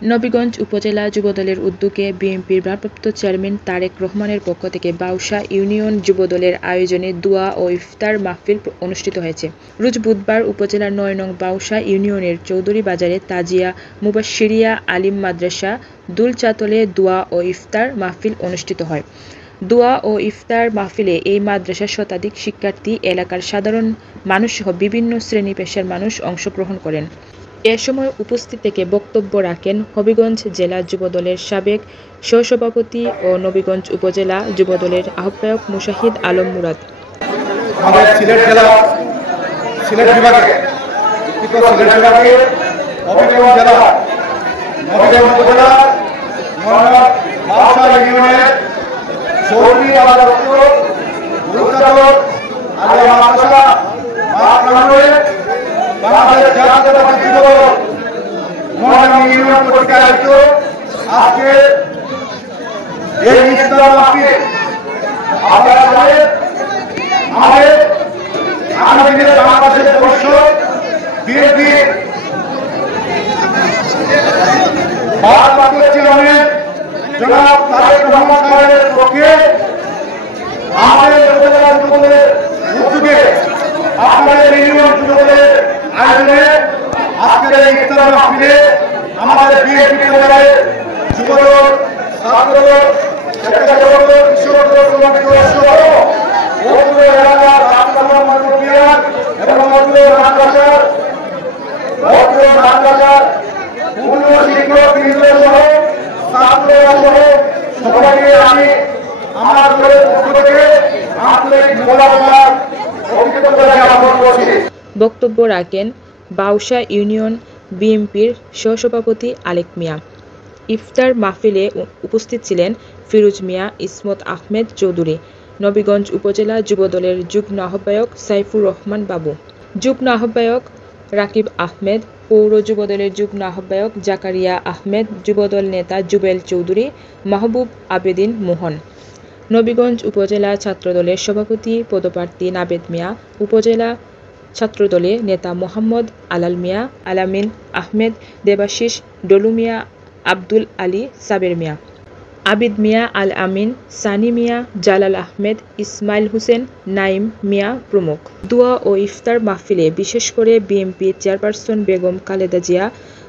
নবীগঞ্জ উপজেলা যুবদলের উদ্যোগে বিএনপির ভারপ্রাপ্ত চেয়ারম্যান তারেক রহমানের পক্ষ থেকে বাউশা ইউনিয়ন যুবদলের আয়োজনে দোয়া ও ইফতার মাহফিল অনুষ্ঠিত হয়েছে। রোজ বুধবার উপজেলার ৯ নং বাউশা ইউনিয়নের চৌধুরী বাজারে তাজিয়া মুবাশশিরিয়া আলিম মাদ্রাসা দুলচাতলে দোয়া ও ইফতার মাহফিল অনুষ্ঠিত হয়। দোয়া ও ইফতার মাহফিলে এই মাদ্রাসার শতাধিক শিক্ষার্থী, এলাকার সাধারণ মানুষসহ বিভিন্ন শ্রেণী পেশার মানুষ অংশগ্রহণ করেন। এ সময় উপস্থিত থেকে বক্তব্য রাখেন হবিগঞ্জ জেলা যুবদলের সাবেক সহসভাপতি ও নবীগঞ্জ উপজেলা যুবদলের আহ্বায়ক মুশাহিদ আলম মুরাদ। আমাদের সিলেট বিভাগে হবিগঞ্জ জেলা নবীগঞ্জ উপজেলা বাউশা ইউনিয়নের চৌধুরী বাজার বাংলাদেশ জাতীয়তাবাদী যুবদল ইউনিয়ন কর্তৃক আয়োজিত আজকে এই ইফতার মাহফিল আপনারা জানেন আমাদের আগামী দিনে বাংলাদেশের ভবিষ্যৎ বিএনপির ভারপ্রাপ্ত চেয়ারম্যান জনাব তারেক রহমান সাহেবের পক্ষে আমাদের উপজেলা যুবদলের উদ্যোগে আপনাদের ইউনিয়ন যুবদলের আয়োজনে আজকের এই ইফতার মাহফিলে আমাদের বিএনপি পরিবারের যুবদল, ছাত্রদল, স্বেচ্ছাসেবক দল, কৃষক দল, শ্রমিক দল সহ অত্র এলাকার রাস্তাঘাট মাদ্রাসা এবং অত্র মাদ্রাসার পূর্ণ শিক্ষক বৃন্দ সহ ছাত্ররা সহ সবাইকে আমি আমার দলের পক্ষ থেকে আন্তরিক মোবারকবাদ ও কৃতজ্ঞতা জ্ঞাপন করছি। বক্তব্য রাখেন বাউশা ইউনিয়ন বিএনপির সহসভাপতি আলেক মিয়া। ইফতার মাহফিলে উপস্থিত ছিলেন ফিরোজ মিয়া, ইসমত আহমেদ চৌধুরী, নবীগঞ্জ উপজেলা যুবদলের যুগ্ম আহ্বায়ক সাইফুর রহমান বাবু, যুগ্ম আহ্বায়ক রাকিব আহমেদ, পৌর যুবদলের যুগ্ম আহ্বায়ক জাকারিয়া আহমেদ, যুবদল নেতা জুবেল চৌধুরী, মাহবুব আবেদিন মোহন, নবীগঞ্জ উপজেলা ছাত্রদলের সভাপতি পদপ্রার্থী নাবেদ মিয়া, উপজেলা ছাত্রদলের নেতা মোহাম্মদ আলাল মিয়া, আলামিন আহমেদ, দেবাশিস, ডলু মিয়া, আব্দুল আলী, সাবের মিয়া, আবিদ মিয়া, আল আমিন, সানি মিয়া, জালাল আহমেদ, ইসমাইল হোসেন, নাইম মিয়া প্রমুখ। দোয়া ও ইফতার মাহফিলে বিশেষ করে বিএনপি চেয়ারপারসন বেগম খালেদা জিয়া,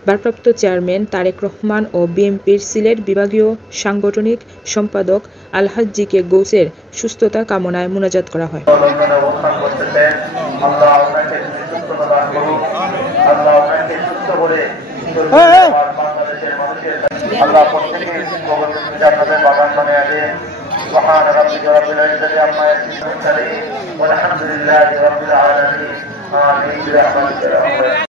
ভারপ্রাপ্ত চেয়ারম্যান তারেক রহমান ও বিএনপির সিলেট বিভাগীয় সাংগঠনিক সম্পাদক আলহাজ জি কে গৌসের সুস্থতা কামনায় মোনাজাত করা হয়। আল্লাহ প্রত্যেকে জান্নাতের বাগান বানিয়ে দেন। সুবহান রাব্বিকা রাব্বিল ইজ্জাতি আম্মা ইয়াসিফুন ওয়া আলহামদুলিল্লাহি রাব্বিল আলামিন। আমিন।